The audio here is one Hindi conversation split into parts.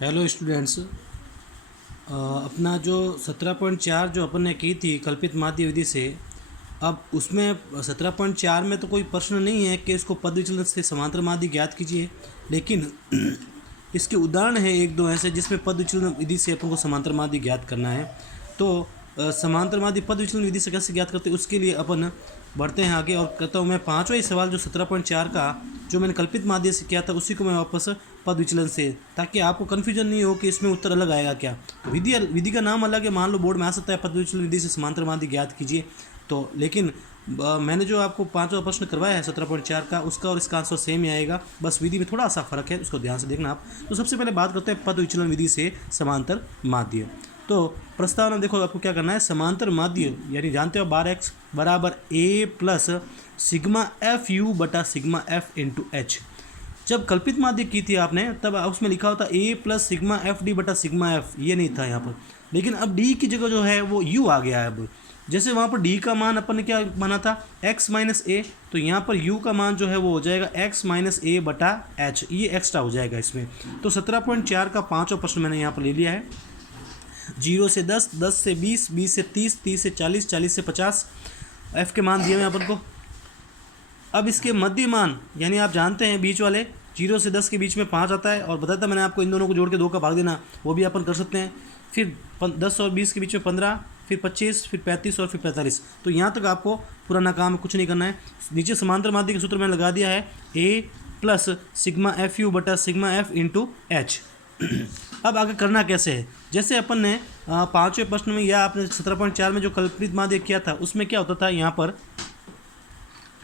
Hello students. अपना जो 17.4 जो अपन ने की थी कल्पित माध्य विधि से, अब उसमें 17.4 में तो कोई प्रश्न नहीं है कि इसको पद विचलन से समांतर माध्य ज्ञात कीजिए, लेकिन इसके उदाहरण है एक दो ऐसे जिसमें पद विचलन विधि से अपन को समांतर माध्य ज्ञात करना है। तो समांतर माध्य पद विचलन विधि से कैसे ज्ञात करते हैं उसके लिए अपन बढ़ते हैं आगे, और कहता हूँ मैं पाँचवा ही सवाल जो 17.4 का जो मैंने कल्पित माध्य से किया था उसी को मैं वापस पद विचलन से, ताकि आपको कन्फ्यूजन नहीं हो कि इसमें उत्तर अलग आएगा क्या। विधि विधि का नाम अलग है, मान लो बोर्ड में आ सकता है पद विचलन विधि से समांतर माध्य ज्ञात कीजिए। तो लेकिन मैंने जो आपको पांचवा प्रश्न करवाया है 17.4 का, उसका और इसका आंसर सेम ही आएगा, बस विधि में थोड़ा सा फर्क है, उसको ध्यान से देखना आप। तो सबसे पहले बात करते हैं पद विचलन विधि से समांतर माध्य। तो प्रस्तावना देखो, आपको क्या करना है, समांतर माध्य यानी जानते हो 12x बराबर a plus sigma F you बटा सिग्मा एफ इंटू एच। जब कल्पित माध्य की थी आपने तब उसमें लिखा होता a plus sigma F D बटा सिग्मा एफ, ये नहीं था यहाँ पर, लेकिन अब d की जगह जो है वो u आ गया है। अब जैसे वहाँ पर d का मान अपन ने क्या माना था x माइनस ए, तो यहाँ पर u का मान जो है वो हो जाएगा x माइनस ए बटा एच, ये एक्स्ट्रा हो जाएगा इसमें। तो 17.4 का पाँचवा प्रश्न मैंने यहाँ पर ले लिया है। 0 से 10, 10 से 20, 20 से 30, 30 से 40, 40 से 50 f के मान दिए हुए अपन को। अब इसके मध्य मान यानी आप जानते हैं बीच वाले 0 से 10 के बीच में 5 आता है, और बताया था मैंने आपको इन दोनों को जोड़ के 2 का भाग देना, वो भी अपन कर सकते हैं। फिर 10 और 20 के बीच में 15, फिर 25, फिर 35 और फिर 45। तो यहाँ तक आपको पुराना काम कुछ नहीं करना है। नीचे समांतर माध्य के सूत्र मैंने लगा दिया है a plus sigma F you बटा सिग्मा एफ इंटू एच। अब आगे करना कैसे है, जैसे अपन ने पाँचवें प्रश्न में या आपने 17.4 में जो कल्पित माध्य किया था उसमें क्या होता था,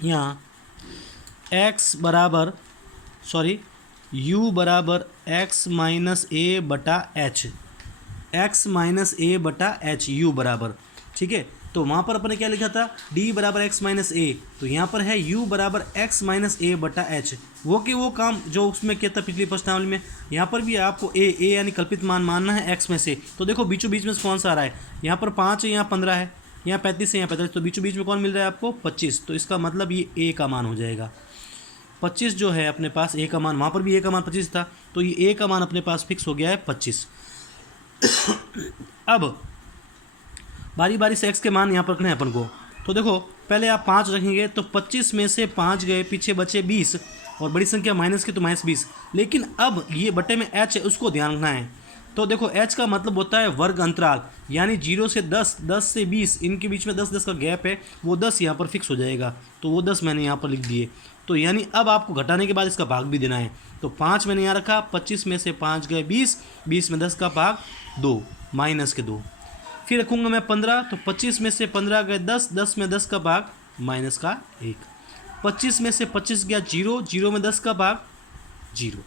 यहाँ x बराबर u बराबर x माइनस ए बटा एच, x माइनस ए बटा एच u बराबर, ठीक है। तो वहाँ पर अपन ने क्या लिखा था d बराबर x माइनस ए, तो यहाँ पर है u बराबर x माइनस ए बटा एच। वो काम जो उसमें किया था पिछली प्रश्नावली में, यहाँ पर भी आपको a यानी कल्पित मान मानना है x में से। तो देखो बीचों बीच में कौन सा आ रहा है, यहाँ पर 5 है, यहाँ 15 है, यहाँ 35 है, यहाँ 45, तो बीचों बीच में कौन मिल रहा है आपको 25। तो इसका मतलब ये a का मान हो जाएगा 25 जो है अपने पास, a का मान, वहाँ पर भी a का मान 25 था, तो ये a का मान अपने पास फिक्स हो गया है 25। अब बारी बारी से x के मान यहाँ पर रखने हैं अपन को। तो देखो पहले आप 5 रखेंगे तो 25 में से 5 गए, पीछे बचे 20, और बड़ी संख्या माइनस की तो माइनस 20। लेकिन अब ये बटे में h है, उसको ध्यान रखना है। तो देखो h का मतलब होता है वर्ग अंतराल, यानी 0 से 10, 10 से 20, इनके बीच में 10-10 का गैप है, वो 10 यहाँ पर फिक्स हो जाएगा। तो वो 10 मैंने यहाँ पर लिख दिए। तो यानी अब आपको घटाने के बाद इसका भाग भी देना है। तो 5 मैंने यहाँ रखा, 25 में से 5 गए 20, 20 में 10 का भाग 2, माइनस के 2। फिर रखूँगा मैं 15, तो 25 में से 15 गए 10, 10 में 10 का भाग माइनस का 1, 25 में से 25 गया 0, 0 में 10 का भाग 0,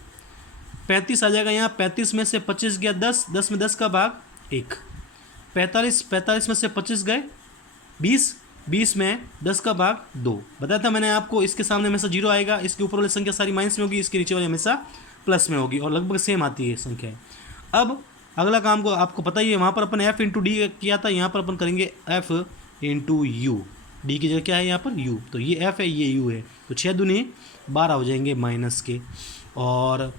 35 आ जाएगा यहाँ, 35 में से 25 गया 10, 10 में 10 का भाग 1, 45, 45 में से 25 गए 20, 20 में 10 का भाग 2। बताया था मैंने आपको इसके सामने हमेशा 0 आएगा, इसके ऊपर वाली संख्या सारी माइनस में होगी, इसके नीचे वाली हमेशा प्लस में होगी, और लगभग सेम आती है संख्या। अब अगला काम को आपको पता ही है, वहाँ पर अपन f इंटू डी किया था, यहाँ पर अपन करेंगे f इंटू यू। डी की जगह क्या है यहाँ पर u, तो ये f है ये u है, तो 6 दूनी 12 हो जाएंगे माइनस के, और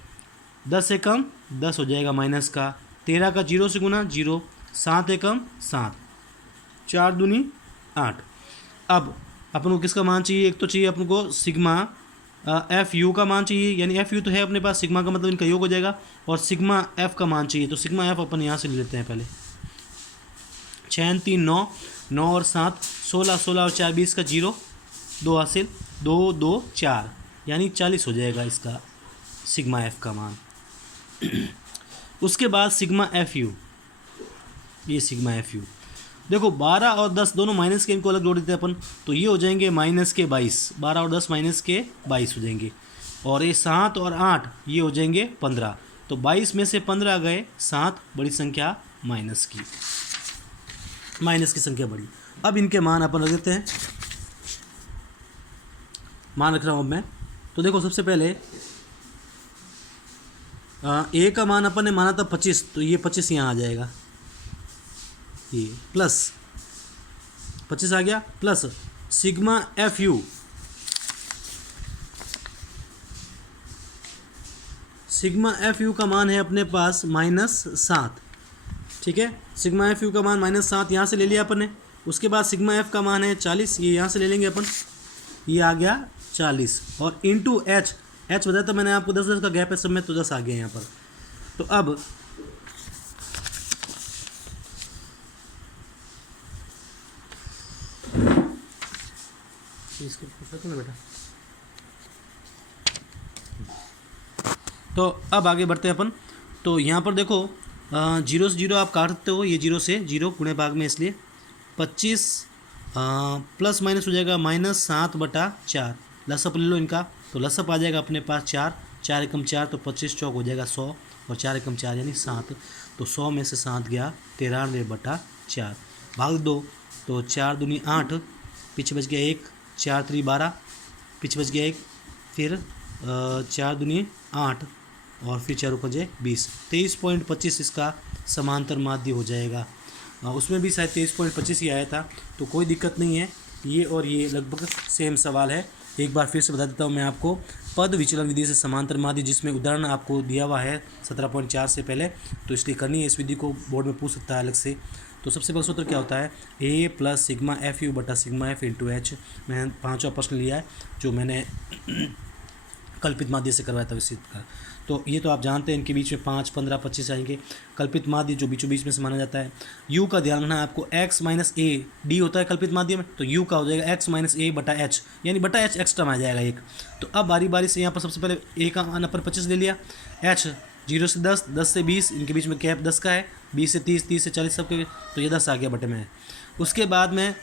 10 से कम 10 हो जाएगा माइनस का, 13 का 0 से गुना 0, 7 एकम 7, 4 दूनी 8। अब अपन को किसका मान चाहिए, एक तो चाहिए अपन को सिग्मा एफ यू का मान चाहिए, यानी एफ यू तो है अपने पास, सिग्मा का मतलब इनका योग हो जाएगा, और सिग्मा एफ का मान चाहिए। तो सिग्मा एफ अपन यहाँ से ले लेते हैं पहले। 6 3 9, 9 और 7 16, 16 और 4 20 का 0, 2 हासिल, 2 2 4, यानी 40 हो जाएगा इसका सिग्मा एफ का मान। उसके बाद सिग्मा एफ यू, ये सिग्मा एफ यू देखो 12 और 10 दोनों माइनस के, इनको अलग जोड़ देते हैं अपन, तो ये हो जाएंगे माइनस के 22, 12 और 10 माइनस के 22 हो जाएंगे, और ये 7 और 8 ये हो जाएंगे 15। तो 22 में से 15 गए 7, बड़ी संख्या माइनस की संख्या बड़ी। अब इनके मान अपन रख देते हैं, मान रख रहा हूँ अब मैं। तो देखो सबसे पहले ए का मान अपन ने माना था 25, तो ये 25 यहाँ आ जाएगा, ये प्लस 25 आ गया, plus sigma F you, sigma F you का मान है अपने पास -7, ठीक है। सिग्मा एफ यू का मान -7 यहाँ से ले लिया अपन ने। उसके बाद सिग्मा एफ का मान है 40, ये यहाँ से ले लेंगे अपन, ये आ गया 40 और इंटू एच, एच बताया था मैंने आपको 10 का गैप है सब में, तो 10 आ गया यहाँ पर। तो अब इसको पूछा बेटा, तो अब आगे बढ़ते हैं अपन। तो यहाँ पर देखो 0 से 0 आप काट सकते हो, ये 0 से 0 गुणे भाग में, इसलिए 25 प्लस माइनस हो जाएगा -7/4, लसअप ले लो इनका, तो लसअप आ जाएगा अपने पास 4, 4 एकम 4 तो 25 चौक हो जाएगा 100 और 4 एकम 4 यानी 7, तो 100 में से 7 गया 93/4, भाग 2, तो 4 दूनी 8, पीछे बच गया 1, 4 3 12, पीछे बच गया 1, फिर 4 दूनी 8 और फिर 4 ऊपर जाए 20, 23.25 इसका समांतर माध्य हो जाएगा। उसमें भी शायद 23.25 ही आया था, तो कोई दिक्कत नहीं है, ये और ये लगभग सेम सवाल है। एक बार फिर से बता देता हूँ मैं आपको, पद विचलन विधि से समांतर माध्य, जिसमें उदाहरण आपको दिया हुआ है 17.4 से पहले, तो इसलिए करनी है, इस विधि को बोर्ड में पूछ सकता है अलग से। तो सबसे पहला सूत्र क्या होता है, a plus sigma F you बटा सिग्मा एफ इंटू एच। मैंने 5वां प्रश्न लिया है जो मैंने कल्पित माध्य से करवाया था इसी का। तो ये तो आप जानते हैं, इनके बीच में 5, 15, 25 आएंगे। कल्पित माध्य जो बीचों बीच में से माना जाता है। u का ध्यान रखना है आपको, x माइनस ए डी होता है कल्पित माध्य में, तो u का हो जाएगा x माइनस ए बटा एच, यानी बटा एच एक्स्ट्रा में आ जाएगा एक। तो अब बारी बारी से यहाँ पर सबसे पहले a का मान अपन 25 ले लिया, h 0 से 10, 10 से 20, इनके बीच में कैप 10 का है, 20 से 30, 30 से 40 सबके, तो ये 10 आ गया बटे में। उसके बाद में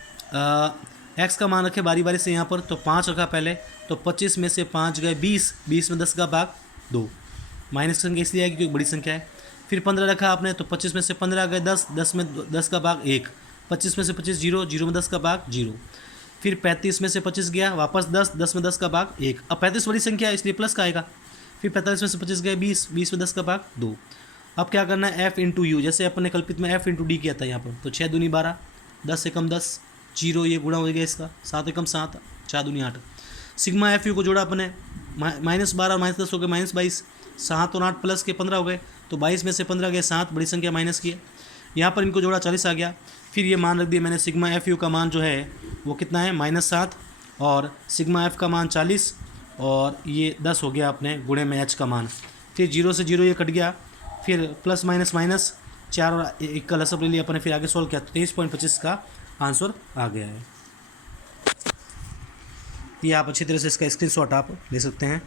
x का मान रखे बारी बारी से यहाँ पर, तो 5 रखा पहले, तो 25 में से 5 गए 20, 20 में 10 का भाग 2, माइनस संख्या इसलिए आएगी क्योंकि बड़ी संख्या है। फिर 15 रखा आपने, तो 25 में से 15 गए 10, 10 में 10 का भाग 1, 25 में से 25 0, 0 में 10 का भाग 0। फिर 35 में से 25 गया वापस 10, 10 में 10 का भाग 1, अब 35 बड़ी संख्या है इसलिए प्लस का आएगा। फिर 45 में से 25 गए 20, 20 में 10 का भाग 2। अब क्या करना है, f इंटू यू, जैसे अपन ने कल्पित में f इंटू डी किया था यहाँ पर, तो 6 दूनी 12, 10 एकम 10, 0 ये गुणा हो गया इसका, 7 एकम 7, 4 दूनी 8। सिग्मा एफ यू को जोड़ा अपने, -12 -10 हो गए -22, 7 और 8 प्लस के 15 हो गए, तो 22 में से 15 गए 7, बड़ी संख्या माइनस की है, यहाँ पर इनको जोड़ा 40 आ गया। फिर ये मान रख दिया मैंने, सिग्मा एफ यू का मान जो है वो कितना है -7 और सिग्मा एफ का मान 40 और ये 10 हो गया अपने गुणे में एच का मान। फिर 0 से 0 ये कट गया, फिर प्लस माइनस माइनस 4 और 1 का लसअप ले लिया अपने, फिर आगे सॉल्व किया तो 23.25 का आंसर आ गया है। ये आप अच्छी तरह से इसका स्क्रीनशॉट आप ले सकते हैं,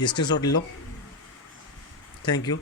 ये स्क्रीनशॉट ले लो। Thank you.